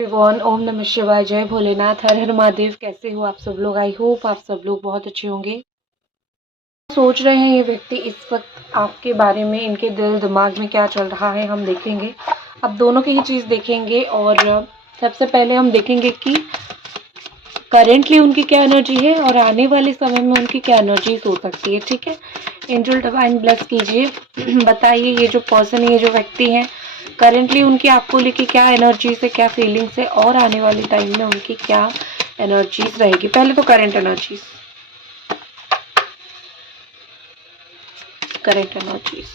Everyone, ओम नमः शिवाय, जय भोलेनाथ, हर हर महादेव। कैसे हो आप सब लोग? आई होप आप सब लोग बहुत अच्छे होंगे। सोच रहे हैं ये व्यक्ति इस वक्त आपके बारे में, इनके दिल दिमाग में क्या चल रहा है हम देखेंगे। अब दोनों की ही चीज़ देखेंगे और सबसे पहले हम देखेंगे कि करेंटली उनकी क्या एनर्जी है और आने वाले समय में उनकी क्या एनर्जीज हो सकती है। ठीक है, एंजल डिवाइन ब्लेस कीजिए। बताइए ये जो पर्सन है, ये जो व्यक्ति हैं, करेंटली उनकी आपको लेके क्या एनर्जीज है, क्या फीलिंग्स है और आने वाले टाइम में उनकी क्या एनर्जीज रहेगी। पहले तो करेंट एनर्जीज, करेंट एनर्जीज।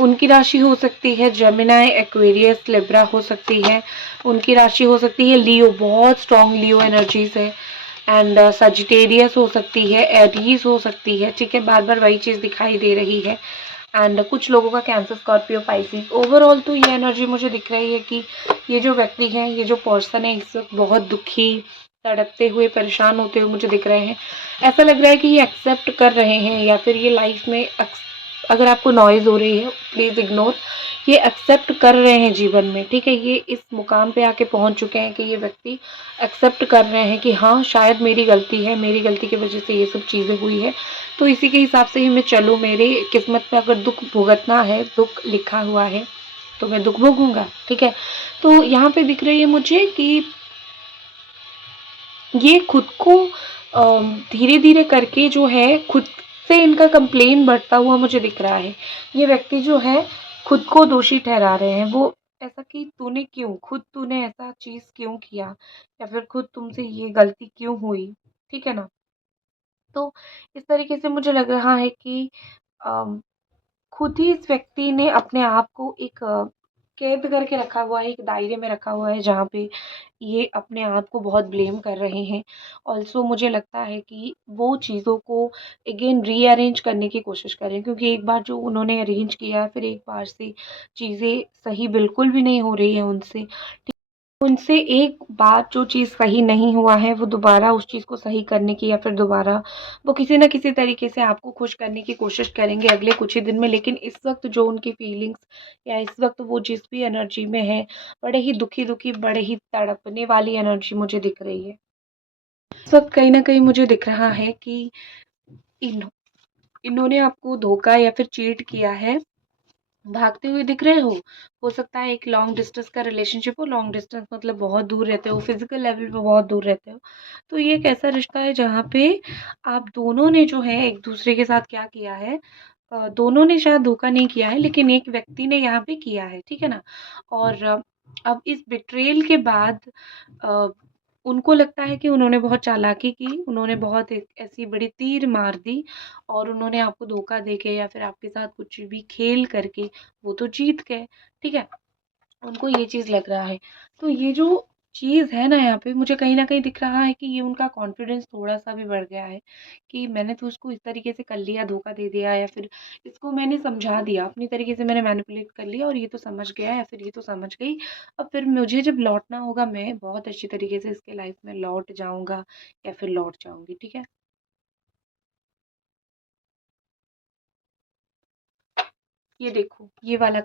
उनकी राशि हो सकती है जेमिनाई, एक्वेरियस, लिब्रा हो सकती है। उनकी राशि हो सकती है लियो, बहुत स्ट्रॉन्ग लियो एनर्जीज है। एंड सजिटेरियस हो सकती है, एरीज हो सकती है। ठीक है, बार बार वही चीज़ दिखाई दे रही है। एंड कुछ लोगों का कैंसर, स्कॉर्पियो, पाइसिस। ओवरऑल तो ये एनर्जी मुझे दिख रही है कि ये जो व्यक्ति है, ये जो पर्सन है, इस वक्त बहुत दुखी, तड़पते हुए, परेशान होते हुए मुझे दिख रहे हैं। ऐसा लग रहा है कि ये एक्सेप्ट कर रहे हैं, या फिर ये लाइफ में अगर आपको नॉइज हो रही है प्लीज़ इग्नोर, ये एक्सेप्ट कर रहे हैं जीवन में। ठीक है, ये इस मुकाम पे आके पहुंच चुके हैं कि ये व्यक्ति एक्सेप्ट कर रहे हैं कि हाँ शायद मेरी गलती है, मेरी गलती की वजह से ये सब चीज़ें हुई है, तो इसी के हिसाब से ही मैं चलूँ। मेरे किस्मत में अगर दुख भुगतना है, दुख लिखा हुआ है, तो मैं दुख भोगूंगा। ठीक है, तो यहाँ पे दिख रही है मुझे कि ये खुद को धीरे धीरे करके जो है, खुद से इनका कंप्लेन बढ़ता हुआ मुझे दिख रहा है। ये व्यक्ति जो है खुद को दोषी ठहरा रहे हैं। वो ऐसा कि तूने क्यों, खुद तूने ऐसा चीज़ क्यों किया, या फिर खुद तुमसे ये गलती क्यों हुई। ठीक है ना, तो इस तरीके से मुझे लग रहा है कि अम, खुद ही इस व्यक्ति ने अपने आप को एक कैद करके रखा हुआ है, एक दायरे में रखा हुआ है, जहाँ पे ये अपने आप को बहुत ब्लेम कर रहे हैं। ऑल्सो मुझे लगता है कि वो चीज़ों को अगेन रीअरेंज करने की कोशिश करें, क्योंकि एक बार जो उन्होंने अरेंज किया, फिर एक बार से चीज़ें सही बिल्कुल भी नहीं हो रही है उनसे। उनसे एक बार जो चीज़ सही नहीं हुआ है, वो दोबारा उस चीज़ को सही करने की, या फिर दोबारा वो किसी न किसी तरीके से आपको खुश करने की कोशिश करेंगे अगले कुछ ही दिन में। लेकिन इस वक्त जो उनकी फीलिंग्स, या इस वक्त वो जिस भी एनर्जी में है, बड़े ही दुखी दुखी, बड़े ही तड़पने वाली एनर्जी मुझे दिख रही है। इस वक्त कहीं ना कहीं मुझे दिख रहा है कि इन इन्होंने आपको धोखा या फिर चीट किया है। भागते हुए दिख रहे हो सकता है एक लॉन्ग डिस्टेंस का रिलेशनशिप हो। लॉन्ग डिस्टेंस मतलब बहुत दूर रहते हो, फिजिकल लेवल पे बहुत दूर रहते हो। तो ये एक ऐसा रिश्ता है जहाँ पे आप दोनों ने जो है एक दूसरे के साथ क्या किया है, दोनों ने शायद धोखा नहीं किया है, लेकिन एक व्यक्ति ने यहाँ पे किया है। ठीक है ना, और अब इस बिट्रेयल के बाद अ, उनको लगता है कि उन्होंने बहुत चालाकी की, उन्होंने बहुत एक ऐसी बड़ी तीर मार दी, और उन्होंने आपको धोखा देके या फिर आपके साथ कुछ भी खेल करके वो तो जीत गए। ठीक है, उनको ये चीज़ लग रहा है। तो ये जो चीज़ है ना, यहाँ पे मुझे कहीं न कहीं दिख रहा है कि ये उनका कॉन्फिडेंस थोड़ा-सा भी बढ़ गया है कि मैंने तो उसको इस तरीके से कर लिया, धोखा दे दिया, या फिर इसको मैंने समझा दिया, अपनी तरीके से मैंने मैनिपुलेट कर लिया और ये तो समझ गया, या फिर ये तो समझ गई। अब फिर मुझे जब लौटना होगा, मैं बहुत अच्छी तरीके से इसके लाइफ में लौट जाऊँगा, या फिर लौट जाऊँगी। ठीक है? ये देखो, ये वाला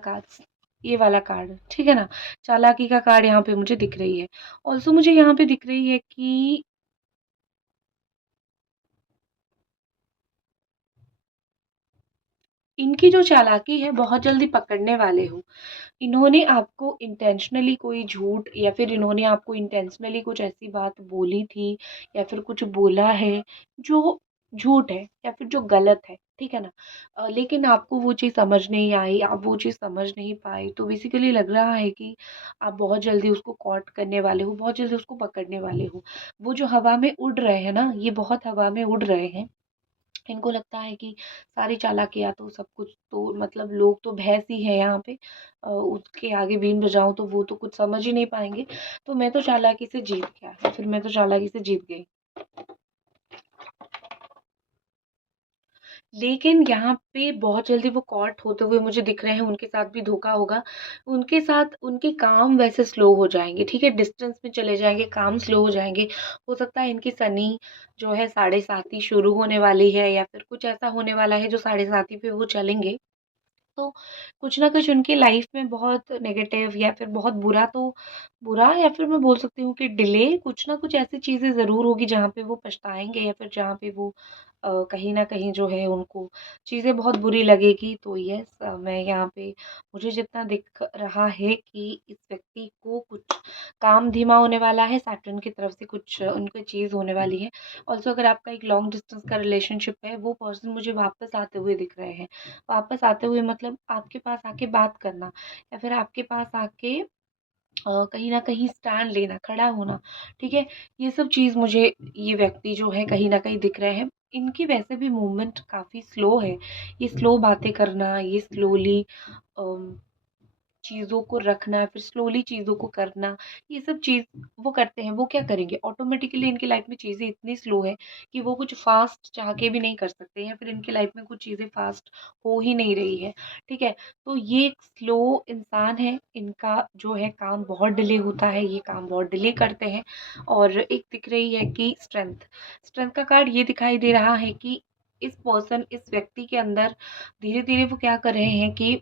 कार्ड, ठीक है ना? चालाकी का कार्ड यहाँ पे मुझे दिख रही है। ऑल्सो मुझे यहाँ पे दिख रही है कि इनकी जो चालाकी है बहुत जल्दी पकड़ने वाले हो। इन्होंने आपको इंटेंशनली कोई झूठ, या फिर इन्होंने आपको इंटेंशनली कुछ ऐसी बात बोली थी, या फिर कुछ बोला है जो झूठ है, या फिर जो गलत है। ठीक है ना, लेकिन आपको वो चीज़ समझ नहीं आई, आप वो चीज़ समझ नहीं पाए, तो बेसिकली लग रहा है कि आप बहुत जल्दी उसको कॉट करने वाले हो, बहुत जल्दी उसको पकड़ने वाले हो। वो जो हवा में उड़ रहे हैं ना, ये बहुत हवा में उड़ रहे हैं। इनको लगता है कि सारी चालाकियाँ तो, सब कुछ तो, मतलब लोग तो भैंस ही है यहाँ पे, उसके आगे बीन बजाऊं तो वो तो कुछ समझ ही नहीं पाएंगे। तो मैं तो चालाकी से जीत गया, या फिर मैं तो चालाकी से जीत गई। लेकिन यहाँ पे बहुत जल्दी वो कॉट होते हुए मुझे दिख रहे हैं, उनके साथ भी धोखा होगा। उनके साथ उनके काम वैसे स्लो हो जाएँगे, ठीक है? डिस्टेंस में चले जाएँगे, काम स्लो हो जाएँगे। हो सकता है इनकी शनि जो है साढ़े 7 ही शुरू होने वाली है या फिर कुछ ऐसा होने वाला है जो साढ़े 7 ही पे वो चलेंगे। तो कुछ ना कुछ उनकी लाइफ में बहुत नेगेटिव या फिर बहुत बुरा, तो बुरा या फिर मैं बोल सकती हूँ कि डिले, कुछ ना कुछ ऐसी चीज़ें ज़रूर होगी जहाँ पे वो पछताएँगे या फिर जहाँ पे वो कहीं न कहीं जो है उनको चीज़ें बहुत बुरी लगेगी। तो येस, मैं यहाँ पे मुझे जितना दिख रहा है कि इस व्यक्ति को कुछ काम धीमा होने वाला है, सैटर्न की तरफ से कुछ उनको चीज़ होने वाली है। ऑल्सो अगर आपका एक लॉन्ग डिस्टेंस का रिलेशनशिप है, वो पर्सन मुझे वापस आते हुए दिख रहे हैं। वापस आते हुए मतलब आपके पास आके बात करना या फिर आपके पास आके कहीं न कहीं स्टैंड लेना, खड़ा होना, ठीक है? ये सब चीज़ मुझे ये व्यक्ति जो है कहीं न कहीं दिख रहे हैं। इनकी वैसे भी मूवमेंट काफ़ी स्लो है। ये स्लो बातें करना, ये स्लोली अम चीज़ों को रखना, फिर स्लोली चीज़ों को करना, ये सब चीज़ वो करते हैं। वो क्या करेंगे, ऑटोमेटिकली इनकी लाइफ़ में चीज़ें इतनी स्लो है कि वो कुछ फ़ास्ट चाह के भी नहीं कर सकते या फिर इनकी लाइफ़ में कुछ चीज़ें फ़ास्ट हो ही नहीं रही है, ठीक है? तो ये एक स्लो इंसान है, इनका जो है काम बहुत डिले होता है, ये काम बहुत डिले करते हैं। और एक दिख रही है कि स्ट्रेंथ, स्ट्रेंथ का कार्ड ये दिखाई दे रहा है कि इस व्यक्ति के अंदर धीरे-धीरे वो क्या कर रहे हैं कि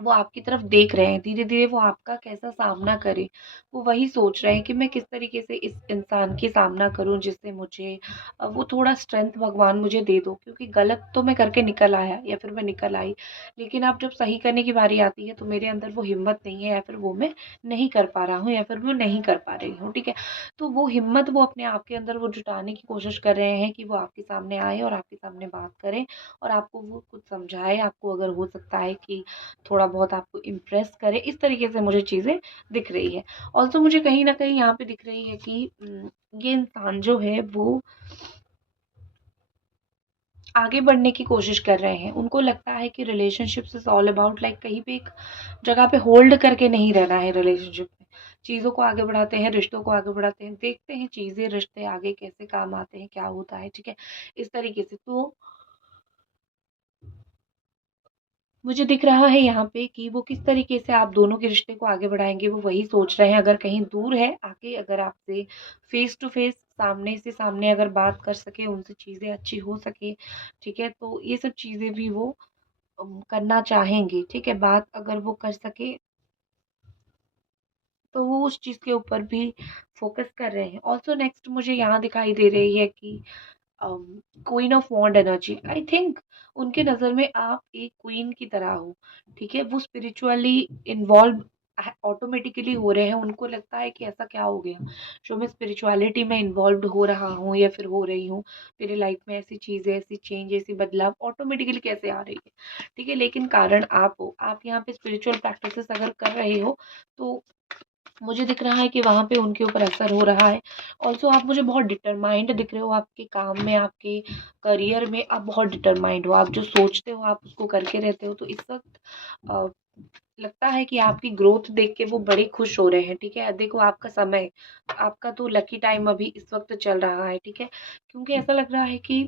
वो आपकी तरफ देख रहे हैं, धीरे-धीरे वो आपका कैसा सामना करें। वो वही सोच रहे हैं कि मैं किस तरीके से इस इंसान की सामना करूँ जिससे मुझे वो थोड़ा स्ट्रेंथ भगवान मुझे दे दो, क्योंकि गलत तो मैं करके निकल आया या फिर मैं निकल आई। लेकिन अब जब सही करने की बारी आती है तो मेरे अंदर वो हिम्मत नहीं है या फिर वो मैं नहीं कर पा रहा हूँ या फिर वो नहीं कर पा रही हूँ, ठीक है? तो वो हिम्मत वो अपने आप के अंदर वो जुटाने की कोशिश कर रहे हैं कि वो आपके सामने आए और आपके सामने बात करें और आपको वो कुछ समझाए, आपको अगर हो सकता है कि थोड़ा बहुत आपको इम्प्रेस करे, इस तरीके से मुझे चीज़ें दिख रही है। ऑल्सो मुझे कहीं न कहीं यहाँ पे दिख रही है कि ये इंसान जो है वो आगे बढ़ने की कोशिश कर रहे हैं। उनको लगता है कि relationships is all about like कहीं पे एक जगह पे होल्ड करके नहीं रहना है रिलेशनशिप में। चीज़ों को आगे बढ़ाते हैं, रिश्तों को आगे बढ़ाते हैं, देखते हैं चीज़ें, रिश्ते आगे कैसे काम आते हैं, क्या होता है, ठीक है? इस तरीके से। तो मुझे दिख रहा है यहाँ पे कि वो किस तरीके से आप दोनों के रिश्ते को आगे बढ़ाएँगे, वो वही सोच रहे हैं। अगर कहीं दूर है, आके अगर आपसे फ़ेस टू फ़ेस, सामने से सामने अगर बात कर सके, उनसे चीज़ें अच्छी हो सके, ठीक है? तो ये सब चीज़ें भी वो करना चाहेंगे, ठीक है? बात अगर वो कर सके, तो वो उस चीज़ के ऊपर भी फ़ोकस कर रहे हैं। ऑल्सो नेक्स्ट मुझे यहाँ दिखाई दे रही है कि queen of wand energy, I think उनके नज़र में आप एक क्वीन की तरह हो, ठीक है? वो स्पिरिचुअली इन्वॉल्व ऑटोमेटिकली हो रहे हैं। उनको लगता है कि ऐसा क्या हो गया जो मैं स्पिरिचुअलिटी में इन्वॉल्व हो रहा हूँ या फिर हो रही हूँ, मेरी लाइफ में ऐसी चीज़ें, ऐसी चेंज, ऐसी बदलाव ऑटोमेटिकली कैसे आ रही है, ठीक है? लेकिन कारण आप हो, आप यहाँ पे स्पिरिचुअल प्रैक्टिसेस अगर कर रहे हो तो मुझे दिख रहा है कि वहाँ पे उनके ऊपर असर हो रहा है। ऑल्सो आप मुझे बहुत डिटरमाइंड दिख रहे हो, आपके काम में, आपके करियर में आप बहुत डिटरमाइंड हो। आप जो सोचते हो आप उसको करके रहते हो। तो इस वक़्त अ, लगता है कि आपकी ग्रोथ देख के वो बड़े खुश हो रहे हैं, ठीक है? देखो आपका समय, आपका तो लकी टाइम अभी इस वक़्त चल रहा है, ठीक है? क्योंकि ऐसा लग रहा है कि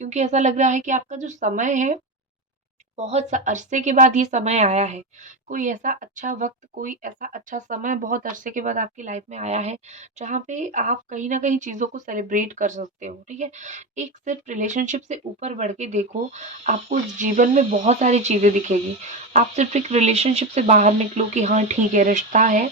क्योंकि ऐसा लग रहा है कि आपका जो समय है बहुत स अरसे के बाद ये समय आया है। कोई ऐसा अच्छा वक़्त, कोई ऐसा अच्छा समय बहुत अरसे के बाद आपकी लाइफ़ में आया है, जहाँ पे आप कहीं न कहीं चीज़ों को सेलिब्रेट कर सकते हो, ठीक है? एक सिर्फ़ रिलेशनशिप से ऊपर बढ़ के देखो, आपको इस जीवन में बहुत सारी चीज़ें दिखेगी। आप सिर्फ़ एक रिलेशनशिप से बाहर निकलो कि हाँ, ठीक है, रिश्ता है,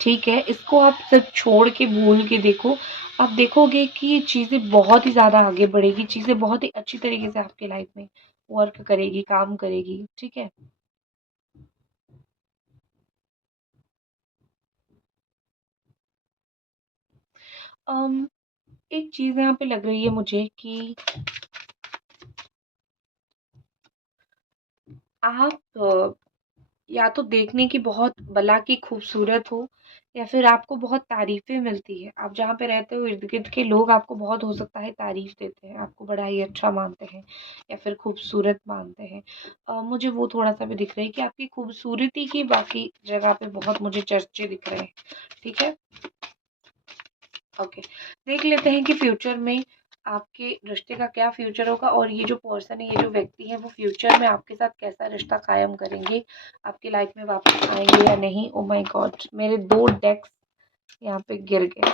ठीक है, इसको आप सिर्फ़ छोड़ के भूल के देखो, आप देखोगे कि ये चीज़ें बहुत ही ज़्यादा आगे बढ़ेगी, चीज़ें बहुत ही अच्छी तरीके से आपकी लाइफ़ में वर्क करेगी, काम करेगी, ठीक है? अम, एक चीज़ यहाँ पे लग रही है मुझे कि आप या तो देखने की बहुत भला की खूबसूरत हो या फिर आपको बहुत तारीफ़ें मिलती है। आप जहाँ पे रहते हो इर्द-गिर्द के लोग आपको बहुत हो सकता है तारीफ़ देते हैं, आपको बड़ा ही अच्छा मानते हैं या फिर खूबसूरत मानते हैं। मुझे वो थोड़ा-सा भी दिख रहा है कि आपकी खूबसूरती की बाकी जगह पे बहुत मुझे चर्चे दिख रहे हैं, ठीक है? ओके, देख लेते हैं कि फ्यूचर में आपके रिश्ते का क्या फ्यूचर होगा और ये जो पर्सन है, ये जो व्यक्ति है, वो फ्यूचर में आपके साथ कैसा रिश्ता कायम करेंगे, आपकी लाइफ में वापस आएंगे या नहीं। ओ माय गॉड, मेरे 2 डेक्स यहाँ पे गिर गए।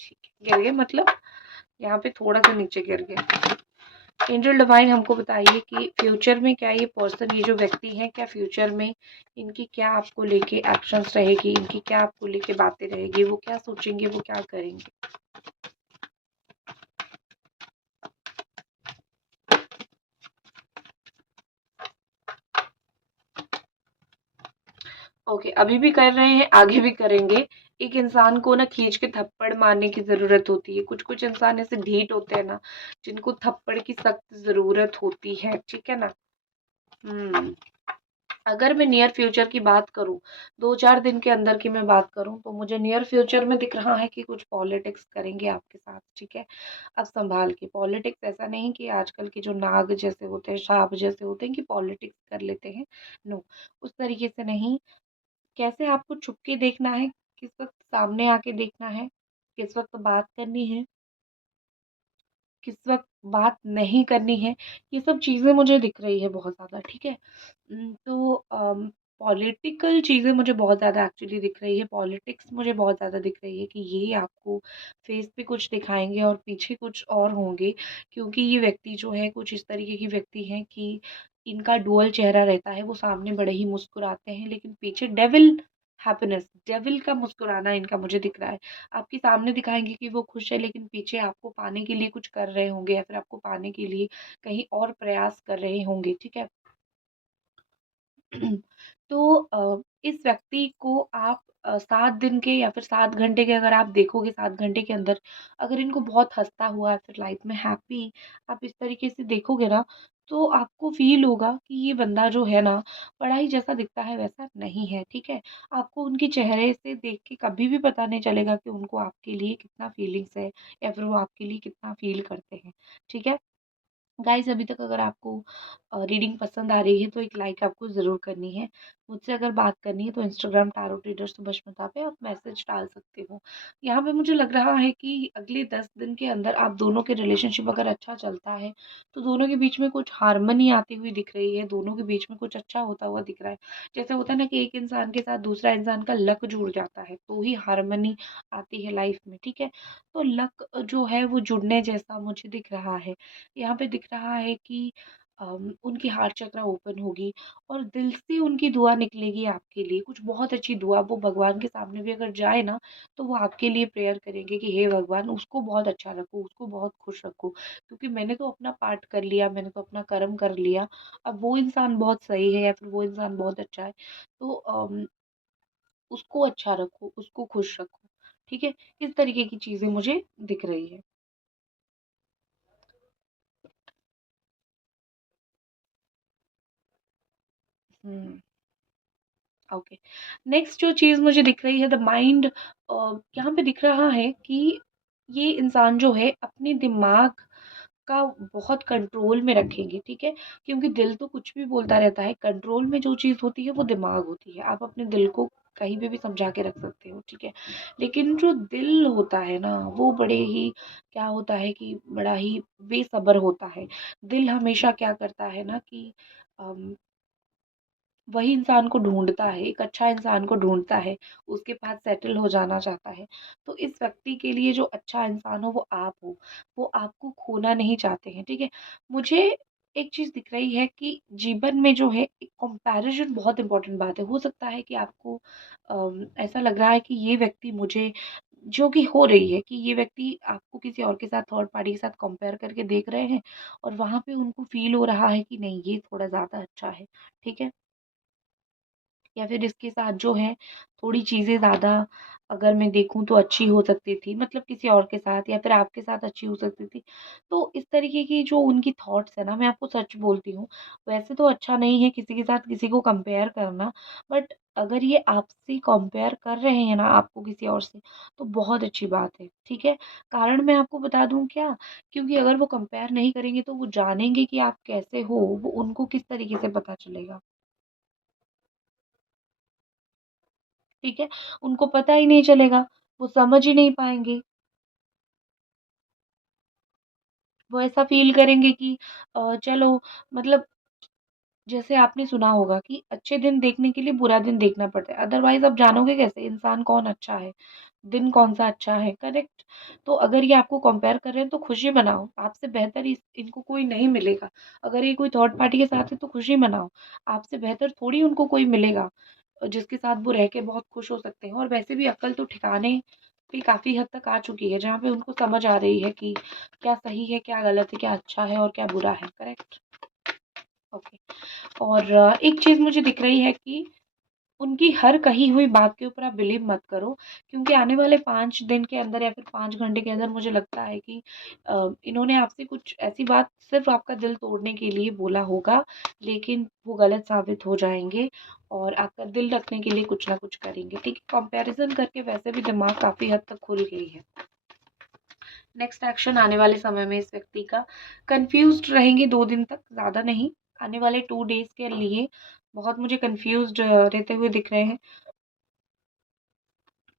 ठीक है, गिर गए मतलब यहाँ पे थोड़ा सा नीचे गिर गए। एंजल डिवाइन हमको बताइए कि फ्यूचर में क्या ये पर्सन, ये जो व्यक्ति है, क्या फ्यूचर में इनकी क्या आपको लेके एक्शंस रहेगी, इनकी क्या आपको लेके बातें रहेगी, वो क्या सोचेंगे, वो क्या करेंगे। ओके, अभी भी कर रहे हैं, आगे भी करेंगे। एक इंसान को ना खींच के थप्पड़ मारने की जरूरत होती है। कुछ कुछ इंसान ऐसे ढीठ होते हैं ना, जिनको थप्पड़ की सख्त जरूरत होती है, ठीक है ना। अगर मैं नियर फ्यूचर की बात करूं, 2-4 दिन के अंदर की मैं बात करूं, तो मुझे नियर फ्यूचर में दिख रहा है कि कुछ पॉलिटिक्स करेंगे आपके साथ, ठीक है। अब संभाल के पॉलिटिक्स, ऐसा नहीं कि आजकल के जो नाग जैसे होते हैं, सांप जैसे होते हैं कि पॉलिटिक्स कर लेते हैं। नो, उस तरीके से नहीं। कैसे आपको छुप के देखना है, किस वक्त सामने आके देखना है, किस वक्त बात करनी है, किस वक्त बात नहीं करनी है, ये सब चीज़ें मुझे दिख रही है बहुत ज़्यादा, ठीक है। तो पॉलिटिकल चीज़ें मुझे बहुत ज़्यादा एक्चुअली दिख रही है, पॉलिटिक्स मुझे बहुत ज़्यादा दिख रही है कि ये आपको फेस पे कुछ दिखाएंगे और पीछे कुछ और होंगे। क्योंकि ये व्यक्ति जो है कुछ इस तरीके की व्यक्ति हैं कि इनका डुअल चेहरा रहता है, वो सामने बड़े ही मुस्कुराते हैं लेकिन पीछे डेविल हैप्पीनेस, डेविल का मुस्कुराना इनका मुझे दिख रहा है। आपके सामने दिखाएंगे कि वो खुश है लेकिन पीछे आपको पाने के लिए कुछ कर रहे होंगे या फिर आपको पाने के लिए कहीं और प्रयास कर रहे होंगे, ठीक है। तो इस व्यक्ति को आप 7 दिन के या फिर 7 घंटे के, अगर आप देखोगे 7 घंटे के अंदर, अगर इनको बहुत हंसता हुआ या फिर लाइफ में हैप्पी आप इस तरीके से देखोगे ना, तो आपको फील होगा कि ये बंदा जो है ना, पढ़ाई जैसा दिखता है वैसा नहीं है, ठीक है। आपको उनके चेहरे से देख के कभी भी पता नहीं चलेगा कि उनको आपके लिए कितना फीलिंग्स है या फिर वो आपके लिए कितना फील करते हैं, ठीक है। गाइस, अभी तक अगर आपको रीडिंग पसंद आ रही है तो एक लाइक आपको ज़रूर करनी है। मुझसे अगर बात करनी है तो इंस्टाग्राम टैरो ट्रेडर सुबश्मिता पे आप मैसेज डाल सकते हो। यहाँ पे मुझे लग रहा है कि अगले 10 दिन के अंदर आप दोनों के रिलेशनशिप अगर अच्छा चलता है तो दोनों के बीच में कुछ हारमनी आती हुई दिख रही है, दोनों के बीच में कुछ अच्छा होता हुआ दिख रहा है। जैसे होता है ना कि एक इंसान के साथ दूसरा इंसान का लक जुड़ जाता है तो ही हारमनी आती है लाइफ में, ठीक है। तो लक जो है वो जुड़ने जैसा मुझे दिख रहा है। यहाँ पे दिख रहा है कि उनकी हार्ट चक्र ओपन होगी और दिल से उनकी दुआ निकलेगी आपके लिए, कुछ बहुत अच्छी दुआ। वो भगवान के सामने भी अगर जाए ना, तो वो आपके लिए प्रेयर करेंगे कि हे भगवान, उसको बहुत अच्छा रखो, उसको बहुत खुश रखो, क्योंकि मैंने तो अपना पार्ट कर लिया, मैंने तो अपना कर्म कर लिया। अब वो इंसान बहुत सही है या फिर वो इंसान बहुत अच्छा है, तो उसको अच्छा रखो, उसको खुश रखो, ठीक है। इस तरीके की चीजें मुझे दिख रही है। हम्म। ओके, नेक्स्ट जो चीज़ मुझे दिख रही है, द माइंड, यहाँ पे दिख रहा है कि ये इंसान जो है अपने दिमाग का बहुत कंट्रोल में रखेंगे, ठीक है। क्योंकि दिल तो कुछ भी बोलता रहता है, कंट्रोल में जो चीज़ होती है वो दिमाग होती है। आप अपने दिल को कहीं पे भी समझा के रख सकते हो, ठीक है। लेकिन जो दिल होता है ना, वो बड़े ही, क्या होता है कि बड़ा ही बेसब्र होता है। दिल हमेशा क्या करता है ना कि वही इंसान को ढूँढता है, एक अच्छा इंसान को ढूँढता है, उसके पास सेटल हो जाना चाहता है। तो इस व्यक्ति के लिए जो अच्छा इंसान हो वो आप हो, वो आपको खोना नहीं चाहते हैं, ठीक है। मुझे एक चीज़ दिख रही है कि जीवन में जो है एक कंपैरिज़न बहुत इम्पोर्टेंट बात है। हो सकता है कि आपको ऐसा लग रहा है कि ये व्यक्ति मुझे, जो कि हो रही है कि ये व्यक्ति आपको किसी और के साथ, थर्ड पार्टी के साथ कंपेयर करके देख रहे हैं और वहाँ पे उनको फ़ील हो रहा है कि नहीं, ये थोड़ा ज़्यादा अच्छा है, ठीक है। या फिर इसके साथ जो है थोड़ी चीज़ें ज़्यादा, अगर मैं देखूँ तो अच्छी हो सकती थी, मतलब किसी और के साथ या फिर आपके साथ अच्छी हो सकती थी। तो इस तरीके की जो उनकी थॉट्स है ना, मैं आपको सच बोलती हूँ, वैसे तो अच्छा नहीं है किसी के साथ किसी को कंपेयर करना, बट अगर ये आपसे कंपेयर कर रहे हैं ना आपको किसी और से, तो बहुत अच्छी बात है, ठीक है। कारण मैं आपको बता दूँ क्या? क्योंकि अगर वो कंपेयर नहीं करेंगे तो वो जानेंगे कि आप कैसे हो, वो उनको किस तरीके से पता चलेगा, ठीक है? उनको पता ही नहीं चलेगा, वो समझ ही नहीं पाएँगे। वो ऐसा फ़ील करेंगे कि चलो मतलब जैसे आपने सुना होगा कि अच्छे दिन देखने के लिए बुरा दिन देखना पड़ता है, अदरवाइज़ आप जानोगे कैसे इंसान कौन अच्छा है, दिन कौन-सा अच्छा है, करेक्ट? तो अगर ये आपको कंपेयर कर रहे हैं तो खुशी मनाओ, आपसे बेहतर इस इनको कोई नहीं मिलेगा। अगर ये कोई थर्ड पार्टी के साथ है तो खुशी मनाओ, आपसे बेहतर थोड़ी उनको कोई मिलेगा जिसके साथ वो रह के बहुत खुश हो सकते हैं। और वैसे भी अक्ल तो ठिकाने पे काफ़ी हद तक आ चुकी है, जहाँ पे उनको समझ आ रही है कि क्या सही है, क्या गलत है, क्या अच्छा है और क्या बुरा है, करेक्ट? ओके। और एक चीज़ मुझे दिख रही है कि उनकी हर कही हुई बात के ऊपर आप बिलीव मत करो, क्योंकि आने वाले 5 दिन के अंदर या फिर 5 घंटे के अंदर मुझे लगता है कि इन्होंने आपसे कुछ ऐसी बात सिर्फ़ आपका दिल तोड़ने के लिए बोला होगा, लेकिन वो गलत साबित हो जाएँगे और आपका दिल रखने के लिए कुछ ना कुछ करेंगे, ठीक है? कंपैरिज़न करके वैसे भी दिमाग काफ़ी हद तक खुल गई है। नेक्स्ट एक्शन आने वाले समय में इस व्यक्ति का कंफ्यूज्ड रहेंगे 2 दिन तक, ज़्यादा नहीं। आने वाले 2 डेज़ के लिए बहुत मुझे कंफ्यूज्ड रहते हुए दिख रहे हैं।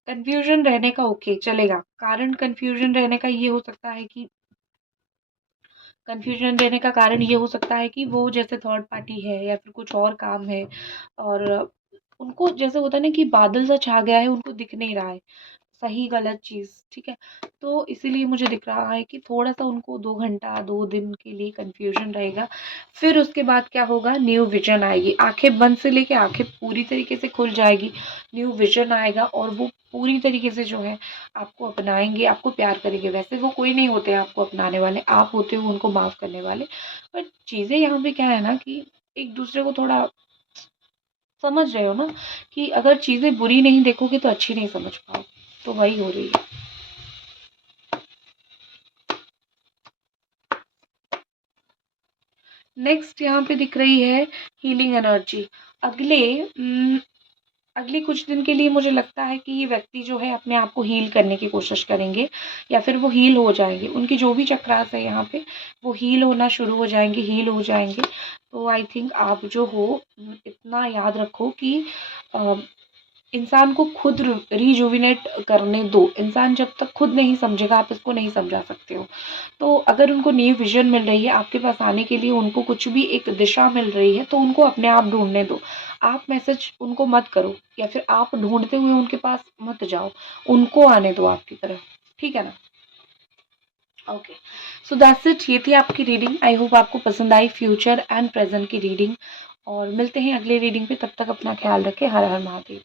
कंफ्यूजन रहने का ओके चलेगा। कारण कंफ्यूजन रहने का ये हो सकता है कि कंफ्यूजन रहने का कारण ये हो सकता है कि वो जैसे थर्ड पार्टी है या फिर कुछ और काम है और उनको जैसे होता है ना कि बादल सा छा गया है, उनको दिख नहीं रहा है। सही गलत चीज़, ठीक है? तो इसीलिए मुझे दिख रहा है कि थोड़ा-सा उनको 2 घंटा, 2 दिन के लिए कन्फ्यूज़न रहेगा। फिर उसके बाद क्या होगा, न्यू विज़न आएगी। आँखें बंद से लेके आँखें पूरी तरीके से खुल जाएगी, न्यू विज़न आएगा और वो पूरी तरीके से जो है आपको अपनाएँगे, आपको प्यार करेंगे। वैसे वो कोई नहीं होते आपको अपनाने वाले, आप होते हो उनको माफ़ करने वाले। पर चीज़ें यहाँ पे क्या है ना कि एक-दूसरे को थोड़ा समझ रहे हो ना कि अगर चीज़ें बुरी नहीं देखोगे तो अच्छी नहीं समझ पाओगे। तो वही हो रही है। नेक्स्ट यहाँ पे दिख रही है हीलिंग एनर्जी। अगले अगले कुछ दिन के लिए मुझे लगता है कि ये व्यक्ति जो है अपने आप को हील करने की कोशिश करेंगे या फिर वो हील हो जाएँगे। उनकी जो भी चक्रास है यहाँ पे वो हील होना शुरू हो जाएँगे, हील हो जाएँगे। तो आई थिंक आप जो हो इतना याद रखो कि अ, इंसान को खुद रिजुविनेट करने दो। इंसान जब तक खुद नहीं समझेगा आप इसको नहीं समझा सकते हो। तो अगर उनको न्यू विज़न मिल रही है, आपके पास आने के लिए उनको कुछ भी एक दिशा मिल रही है, तो उनको अपने आप ढूँढने दो। आप मैसेज उनको मत करो या फिर आप ढूँढते हुए उनके पास मत जाओ, उनको आने दो आपकी तरफ, ठीक है ना? Okay, so that's it. ये थी आपकी रीडिंग। आई होप आपको पसंद आई फ्यूचर एंड प्रेज़ेंट की रीडिंग और मिलते हैं अगली रीडिंग पे, तब तक अपना ख़्याल रखें। हर हर महादेव।